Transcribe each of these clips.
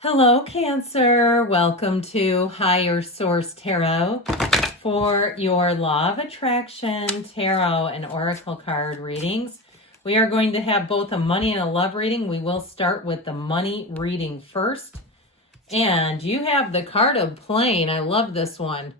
Hello, Cancer. Welcome to Higher Source Tarot for your Law of Attraction Tarot and Oracle card readings. We are going to have both a money and a love reading. We will start with the money reading first. And you have the card of Plane. I love this one.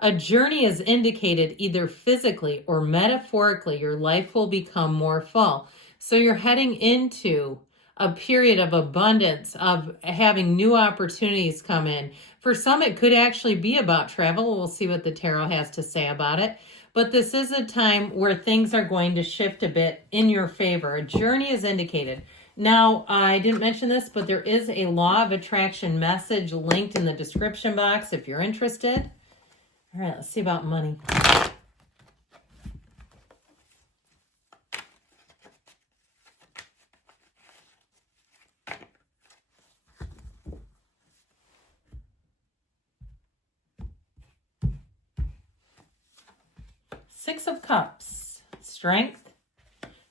A journey is indicated either physically or metaphorically. Your life will become more full. So you're heading into a period of abundance, of having new opportunities come in. For some, it could actually be about travel. We'll see what the tarot has to say about it. But this is a time where things are going to shift a bit in your favor. A journey is indicated. Now, I didn't mention this, but there is a Law of Attraction message linked in the description box if you're interested. All right, let's see about money. Six of Cups, Strength,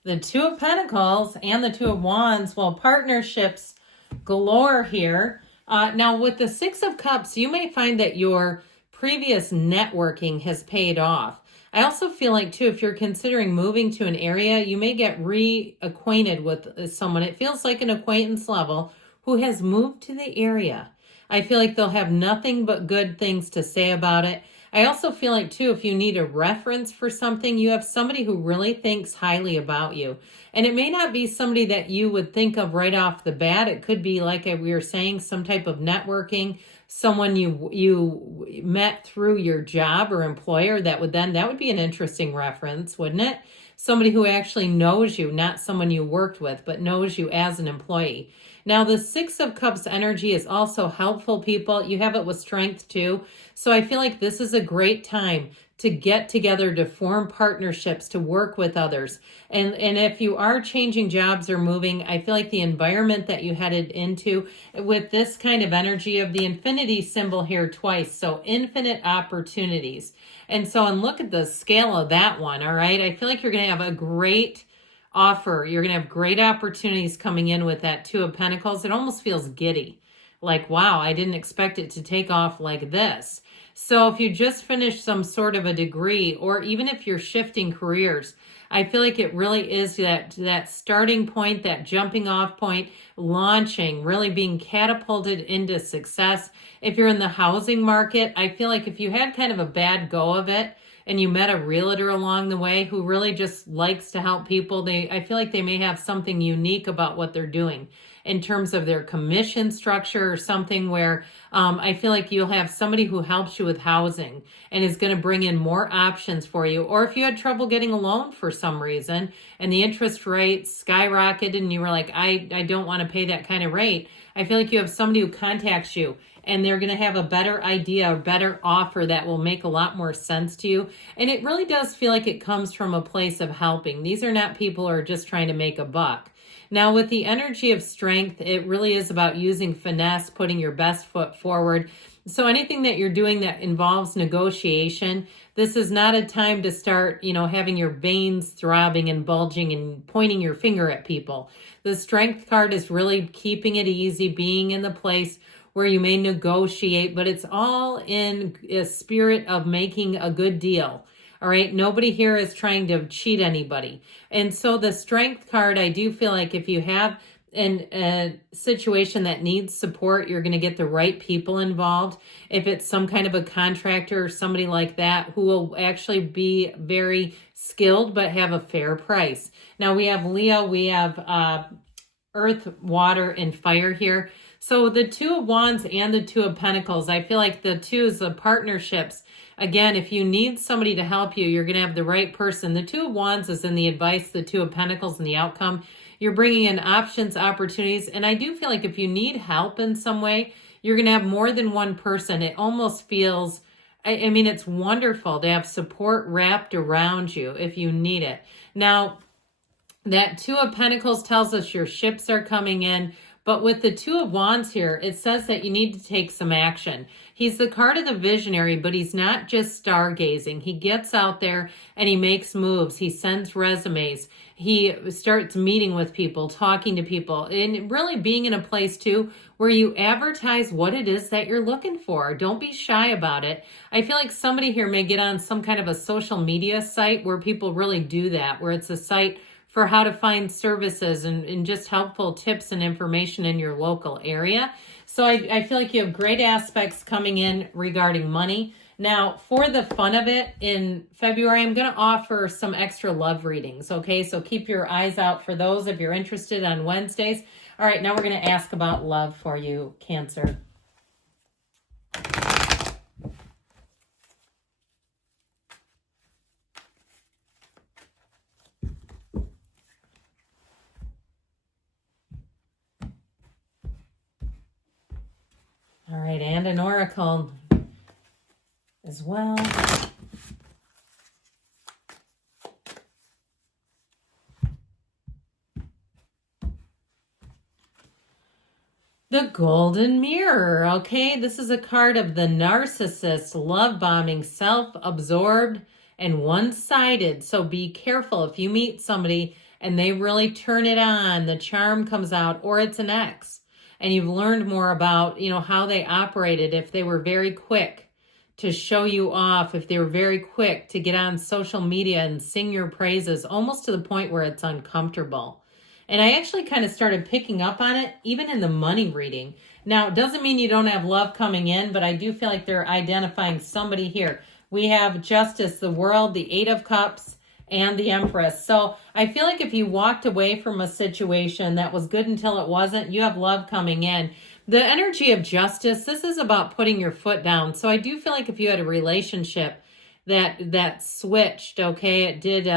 the Two of Pentacles, and the Two of Wands. Well, partnerships galore here. Now, with the Six of Cups, you may find that your previous networking has paid off. I also feel like, too, if you're considering moving to an area, you may get reacquainted with someone. It feels like an acquaintance level who has moved to the area. I feel like they'll have nothing but good things to say about it. I also feel like, too, if you need a reference for something, you have somebody who really thinks highly about you. And it may not be somebody that you would think of right off the bat. It could be, like we were saying, some type of networking, someone you met through your job or employer that would be an interesting reference, wouldn't it? Somebody who actually knows you, not someone you worked with, but knows you as an employee. Now, the Six of Cups energy is also helpful, people. You have it with Strength, too. So I feel like this is a great time to get together, to form partnerships, to work with others. And if you are changing jobs or moving, I feel like the environment that you headed into with this kind of energy of the infinity symbol here twice. So infinite opportunities. And look at the scale of that one, all right? I feel like you're going to have a great offer. You're going to have great opportunities coming in with that Two of Pentacles. It almost feels giddy. Like, wow, I didn't expect it to take off like this. So if you just finished some sort of a degree, or even if you're shifting careers, I feel like it really is that starting point, that jumping off point, launching, really being catapulted into success. If you're in the housing market, I feel like if you had kind of a bad go of it, and you met a realtor along the way who really just likes to help people, I feel like they may have something unique about what they're doing in terms of their commission structure, or something where I feel like you'll have somebody who helps you with housing and is going to bring in more options for you. Or if you had trouble getting a loan for some reason and the interest rate skyrocketed and you were like, I don't want to pay that kind of rate, I feel like you have somebody who contacts you and they're going to have a better idea, a better offer that will make a lot more sense to you. And it really does feel like it comes from a place of helping. These are not people who are just trying to make a buck. Now, with the energy of Strength, it really is about using finesse, putting your best foot forward. So anything that you're doing that involves negotiation, this is not a time to start, having your veins throbbing and bulging and pointing your finger at people. The Strength card is really keeping it easy, being in the place where you may negotiate, but it's all in a spirit of making a good deal. All right. Nobody here is trying to cheat anybody. And so the Strength card, I do feel like if you have a situation that needs support, you're going to get the right people involved. If it's some kind of a contractor or somebody like that who will actually be very skilled but have a fair price. Now we have Leo, we have Earth, Water, and Fire here. So the Two of Wands and the Two of Pentacles, I feel like the twos, the partnerships, again, if you need somebody to help you, you're going to have the right person. The Two of Wands is in the advice, the Two of Pentacles in the outcome. You're bringing in options, opportunities, and I do feel like if you need help in some way, you're going to have more than one person. It almost feels, I mean, it's wonderful to have support wrapped around you if you need it. Now, that Two of Pentacles tells us your ships are coming in, But with the Two of Wands here, it says that you need to take some action. He's the card of the visionary, but he's not just stargazing. He gets out there and he makes moves. He sends resumes. He starts meeting with people, talking to people, and really being in a place too where you advertise what it is that you're looking for. Don't be shy about it. I feel like somebody here may get on some kind of a social media site where people really do that, where it's a site for how to find services and just helpful tips and information in your local area. So I feel like you have great aspects coming in regarding money. Now, for the fun of it, in February, I'm going to offer some extra love readings, okay? So keep your eyes out for those if you're interested on Wednesdays. All right, now we're going to ask about love for you, Cancer. All right, and an oracle as well. The Golden Mirror, okay? This is a card of the narcissist, love-bombing, self-absorbed, and one-sided. So be careful if you meet somebody and they really turn it on, the charm comes out, or it's an ex, and you've learned more about, how they operated, if they were very quick to show you off, if they were very quick to get on social media and sing your praises, almost to the point where it's uncomfortable. And I actually kind of started picking up on it, even in the money reading. Now, it doesn't mean you don't have love coming in, but I do feel like they're identifying somebody here. We have Justice, the World, the Eight of Cups, and the Empress. So I feel like if you walked away from a situation that was good until it wasn't, you have love coming in. The energy of Justice, this is about putting your foot down. So I do feel like if you had a relationship that switched, okay, it did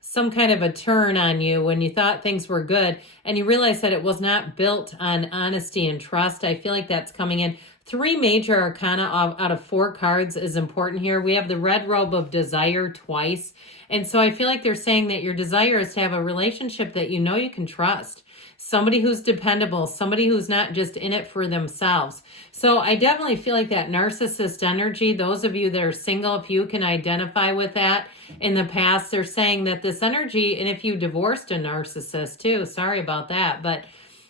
some kind of a turn on you when you thought things were good and you realize that it was not built on honesty and trust. I feel like that's coming in. 3 major arcana out of 4 cards is important here. We have the red robe of desire twice. And so I feel like they're saying that your desire is to have a relationship that you know you can trust. Somebody who's dependable, somebody who's not just in it for themselves. So I definitely feel like that narcissist energy, those of you that are single, if you can identify with that in the past, they're saying that this energy, and if you divorced a narcissist too, sorry about that, but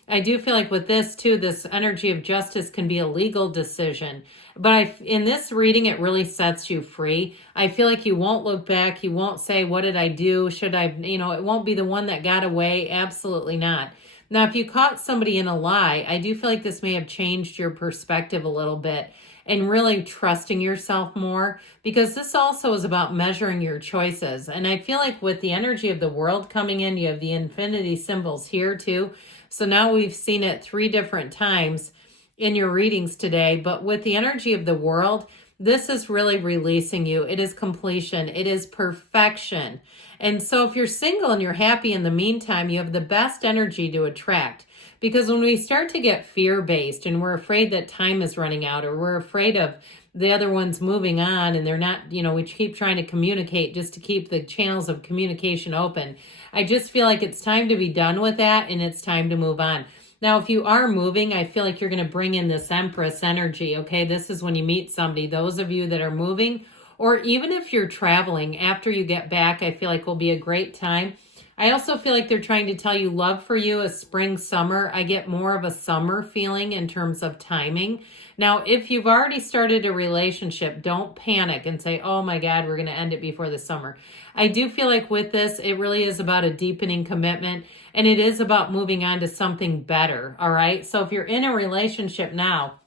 I do feel like with this too, this energy of justice can be a legal decision. But in this reading, it really sets you free. I feel like you won't look back. You won't say, what did I do? Should I, it won't be the one that got away. Absolutely not. Now, if you caught somebody in a lie, I do feel like this may have changed your perspective a little bit and really trusting yourself more, because this also is about measuring your choices. And I feel like with the energy of the World coming in, you have the infinity symbols here too. So now we've seen it 3 different times in your readings today, but with the energy of the World, this is really releasing you. It is completion. It is perfection. And so if you're single and you're happy in the meantime, you have the best energy to attract. Because when we start to get fear-based and we're afraid that time is running out, or we're afraid of the other one's moving on and they're not, we keep trying to communicate just to keep the channels of communication open. I just feel like it's time to be done with that and it's time to move on. Now, if you are moving, I feel like you're going to bring in this Empress energy, okay? This is when you meet somebody. Those of you that are moving, or even if you're traveling, after you get back, I feel like will be a great time. I also feel like they're trying to tell you love for you is spring, summer. I get more of a summer feeling in terms of timing. Now, if you've already started a relationship, don't panic and say, oh my God, we're going to end it before the summer. I do feel like with this, it really is about a deepening commitment, and it is about moving on to something better, all right? So if you're in a relationship now,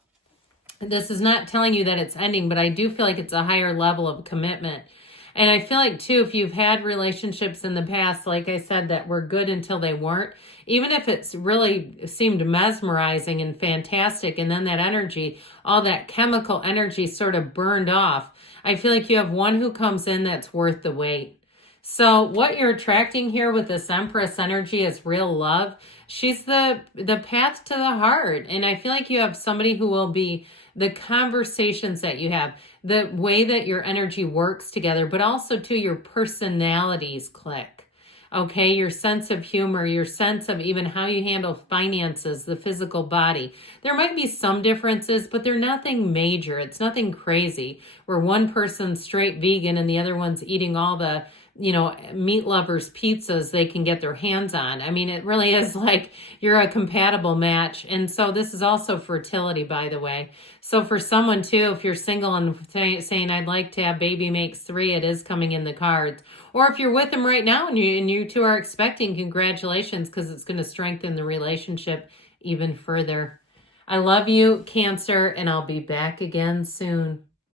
this is not telling you that it's ending, but I do feel like it's a higher level of commitment. And I feel like, too, if you've had relationships in the past, like I said, that were good until they weren't, even if it's really seemed mesmerizing and fantastic, and then that energy, all that chemical energy sort of burned off, I feel like you have one who comes in that's worth the wait. So what you're attracting here with this Empress energy is real love. She's the path to the heart. And I feel like you have somebody who will be the conversations that you have, the way that your energy works together, but also too your personalities click. Okay, your sense of humor, your sense of even how you handle finances, the physical body. There might be some differences, but they're nothing major. It's nothing crazy where one person's straight vegan and the other one's eating all the, meat lovers pizzas they can get their hands on. I mean, it really is like you're a compatible match. And so this is also fertility, by the way. So for someone too, if you're single and saying, I'd like to have baby makes 3, it is coming in the cards. Or if you're with them right now and you two are expecting, congratulations, because it's going to strengthen the relationship even further. I love you, Cancer, and I'll be back again soon.